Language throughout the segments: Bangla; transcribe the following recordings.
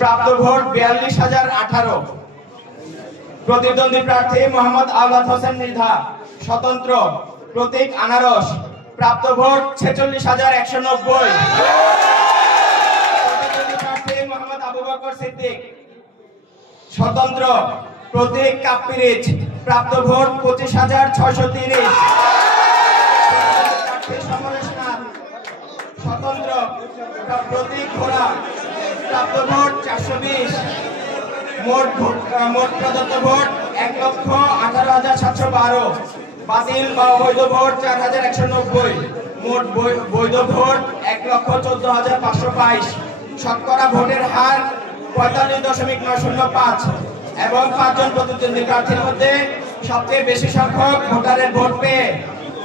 প্রাপ্ত ভোট ৪২,০১৮। প্রতিদ্বন্দ্বী প্রার্থী মোহাম্মদ আওলাদ হোসেন মৃধা, স্বতন্ত্র, প্রতীক আনারস, প্রাপ্ত ভোট ৪৬,১৯০। প্রতিদ্বন্দ্বী প্রার্থী মোহাম্মদ আবু বকর সিদ্দিক, স্বতন্ত্র, প্রতীক কাপ্পিরিচ, প্রাপ্ত ভোট ২৫,৬৩০। প্রার্থী সমরেশ নাথ, স্বতন্ত্র, প্রতীক ঘোড়া, প্রাপ্ত ভোট ৪২০। মোট প্রদত্ত ভোট ১,১৮,৭১২। বাতিল বা অবৈধ ভোট ৪,১৯০। মোট বৈধ ভোট ১,১৪,৫২২। শতকরা ভোটের হার ৪৫.৯০৫ এবং ৫ জন প্রতিদ্বন্দ্বী প্রার্থীর মধ্যে সবচেয়ে বেশি সংখ্যক ভোটারের ভোট পেয়ে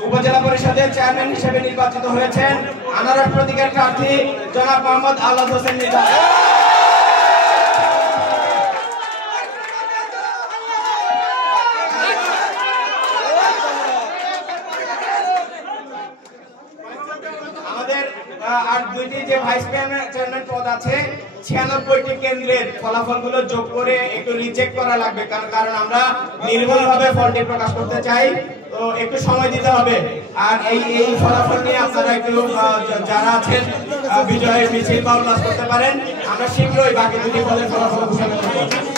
উপজেলা পরিষদের চেয়ারম্যান হিসেবে নির্বাচিত হয়েছেন আনারস প্রতীকের প্রার্থী জনাব মোহাম্মদ আওলাদ হোসেন মৃধা। আর দুইটি যে ভাইস চেয়ারম্যান পদ আছে ৯৬টি কেন্দ্রের ফলাফলগুলো যোগ করে একটু রিচেক করা লাগবে, কারণ আমরা নির্ভুলভাবে ফলটি প্রকাশ করতে চাই, তো একটু সময় দিতে হবে। আর এই ফলাফল নিয়ে আপনারা একটু যারা আছেন বিজয়ের মিছিল বা উল্লাস করতে পারেন। আমরা শীঘ্রই বাকি দুটি পদের ফলাফল ঘোষণা করব।